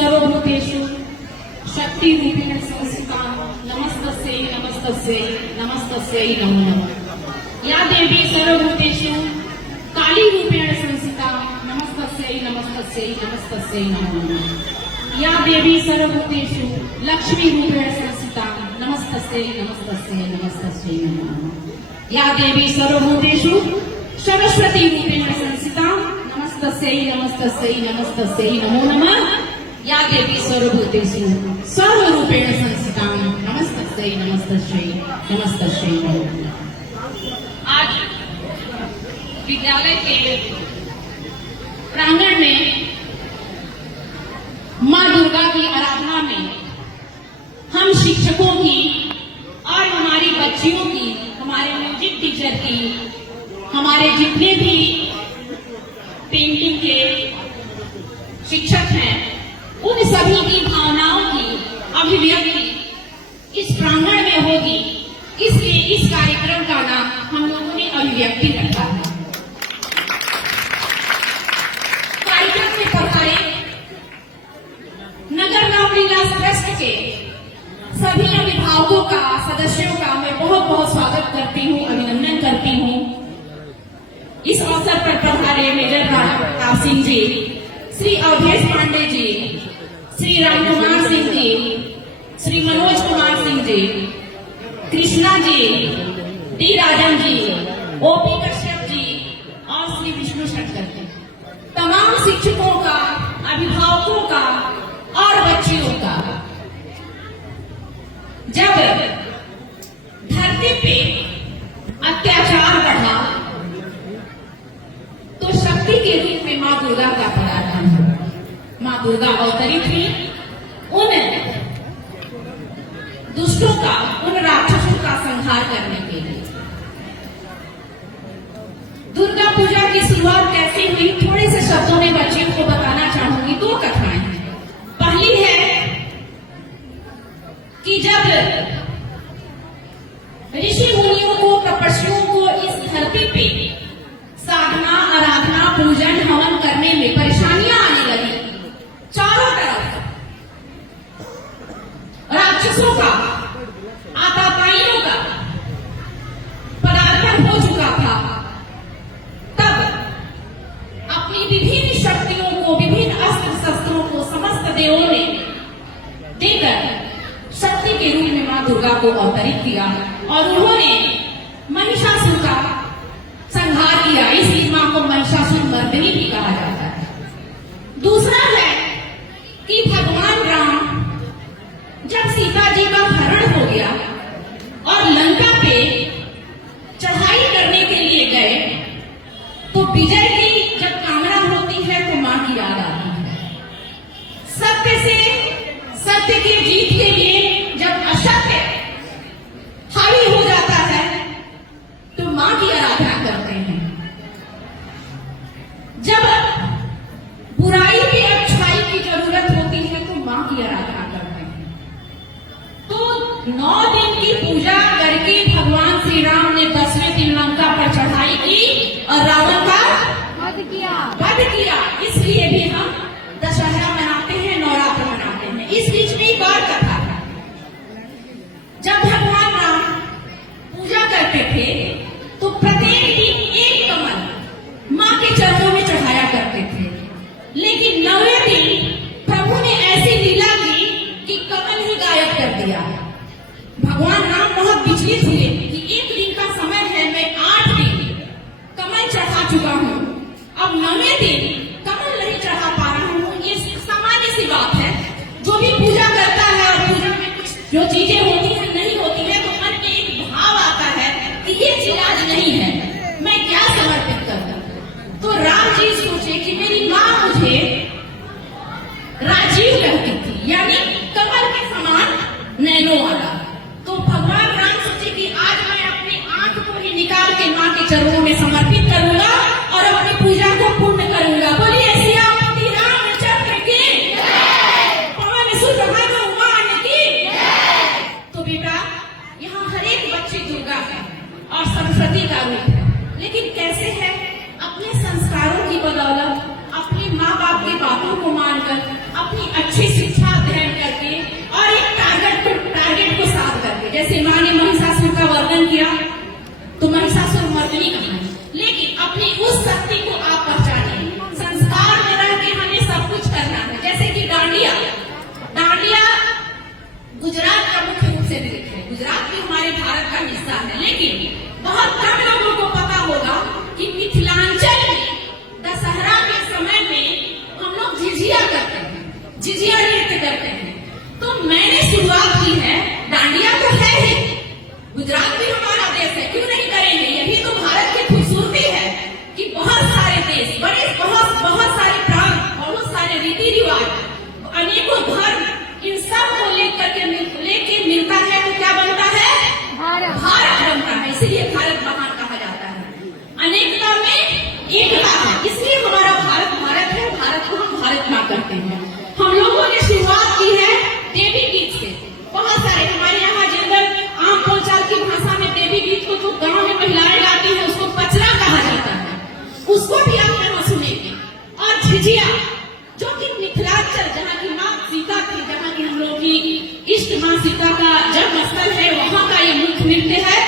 सर्वभूतेषु शक्तिरूपेण संस्थिता नमस्तस्यै नमस्तस्यै नमस्तस्यै नमो नमः। या देवी सर्वभूतेषु कालीरूपेण संस्थिता नमस्तस्यै नमस्तस्यै नमस्तस्यै नमो नमः। या देवी सर्वभूतेषु लक्ष्मीरूपेण संस्थिता नमस्तस्यै नमस्तस्यै नमस्तस्यै नमो नमः। या देवी सर्वभूतेषु सरस्वतीरूपेण संस्थिता नमस्तस्यै नमस्तस्यै नमस्तस्यै नमो नमः। या देवी सर्वभूतेषु सर्वरूपेण संस्थिता नमस्तस्यै नमस्तस्यै नमस्तस्यै नमो नमः। आज विद्यालय के प्रांगण में माँ दुर्गा की आराधना में हम शिक्षकों की और हमारी बच्चियों की, हमारे म्यूजिक टीचर की, हमारे जितने भी पेंटिंग के शिक्षक हैं, उन सभी की भावनाओं की अभिव्यक्ति इस प्रांगण में होगी। इसलिए इस कार्यक्रम का नाम हम लोगों ने अभिव्यक्ति रखा है। कार्यक्रम में पधारे नगर नामलीला ट्रस्ट के सभी अभिभावकों का, सदस्यों का मैं बहुत बहुत स्वागत करती हूँ, अभिनंदन करती हूँ। इस अवसर पर पधारे major Pratap Singh ji, Shri Awadhesh Pandey ji, Shri Ram Kumar Singh ji, Shri Manoj Kumar Singh ji, Krishna ji, D Rajan ji, OP Kashyap ji और श्री विष्णु शंकर जी, तमाम शिक्षकों का, अभिभावकों का और बच्चियों का। जब धरती पे अत्याचार बढ़ा तो शक्ति के रूप में माँ दुर्गा का पराक्रम हुआ। माँ दुर्गा अवतरित हुई उन दुष्टों का, उन राक्षसों का संहार करने के लिए। दुर्गा पूजा की शुरुआत कैसे हुई, थोड़े से शब्दों में बच्चियों को बताना चाहूंगी। दो कथाएं हैं। पहली है कि जब ऋषि मुनियों को, तपस्वियों को इस धरती पे साधना, आराधना, पूजन, हवन करने में परेशानियां आने लगी, चारों तरफ राक्षसों का, आताताइयों का पदार्पण हो चुका था, तब अपनी विभिन्न शक्तियों को, विभिन्न अस्त्र शस्त्रों को समस्त देवों ने देकर शक्ति के रूप में मां दुर्गा को अवतरित किया और उन्होंने महिषासुर का संहार किया। इसलिए मां को महिषासुर मर्दिनी भी कहा जाता है। दूसरा है कि भगवान राम जब सीता जी का हरण हो गया और लंका पे चढ़ाई करने के लिए गए तो विजय की जब कामना होती है तो मां की याद आती है। सत्य से, सत्य की जीत के लिए जब असत्य हावी हो जाता है तो मां की आराधना करते हैं। जब बुराई की अच्छाई की जरूरत होती है तो मां की आराधना करते हैं। तो 9 दिन की पूजा करके भगवान श्री राम ने 10वें दिन लंका पर चढ़ाई की और रावण का वध किया। इसलिए भी हम दशहरा मनाते हैं, नवरात्र मनाते हैं। इस बीच में एक और कथा है। जब भगवान राम पूजा करते थे तो प्रत्येक दिन एक कमल मां के चरणों में चढ़ाया करते थे। लेकिन 9वें दिन प्रभु ने ऐसी लीला की कि कमल ही गायब कर दिया। भगवान राम बहुत विचलित हुए कि एक दिन का समय है, मैं 8 दिन कमल चढ़ा चुका हूं, अब 9वें दिन कमल नहीं चढ़ा पा रहा हूं। ये सामान्य सी बात है। जो भी पूजा करता है और पूजा में कुछ जो चीजें होती है नहीं होती है तो मन में एक भाव आता है कि ये चीज आज नहीं है, मैं क्या समर्पित करूं। तो राम जी सोचे कि मेरी मां मुझे राजीव कहती थी, यानी कमल के समान नैनो वाला। तो भगवान राम सोचे कि आज मैं अपनी आंख को ही निकाल के मां के चरणों में समर्पित करूंगा और अपनी पूजा को पूर्ण करूंगा। बोलिए सियापति रामचंद्र की पवन सुत हनुमान की। तो बेटा, यहाँ हर एक बच्ची दुर्गा है और सरस्वती का रूप है, लेकिन कैसे है? अपने संस्कारों की बदौलत, अपने माँ बाप की बातों को मानकर, अपनी अच्छी शिक्षा अध्ययन करके और एक टारगेट को साफ करके, जैसे माँ ने महिषासुर का वर्णन किया तो महिषासुर मर्दिनी कहानी, लेकिन अपनी उस शक्ति को आप पहचाने, संस्कार में रह के हमें सब कुछ करना है। जैसे कि डांडिया गुजरात का मुख्य रूप से नृत्य है, गुजरात भी हमारे भारत का हिस्सा है, लेकिन बहुत कम लोगों को पता होगा कि मिथिलांचल में दशहरा के समय में हम लोग झिझिया करते हैं, झिझिया नृत्य करते हैं। तो मैंने शुरुआत की है, डांडिया तो है ही, गुजरात भी हमारा देश है, क्यों नहीं करेंगे? यही तो भारत की खूबसूरती है कि बहुत सारे देश, बहुत सारे प्रांत, बहुत सारे रीति रिवाज, अनेकों धर्म, इन सब को लेके मिलता है तो क्या बनता है? भारत बनता है। इसलिए भारत महान कहा जाता है। अनेकता में एकता है, इसलिए हमारा भारत है। भारत को हम भारत माँ करते हैं। हम लोगों ने शुरुआत की है देवी गीत से। बहुत सारे हमारे यहाँ जनरल आम बोलचाल की भाषा में देवी गीत को जो गाँव में महिलाएं गाती है उसको पचरा कहा जाता है, उसको भी आप यहाँ सुनेंगे। और झिझिया जो कि मिथिलांचल, जहाँ की माँ सीता थी, जहाँ की हम लोग की इष्ट माँ सीता का जन्म स्थल है, वहाँ का ये मुख्य नृत्य है।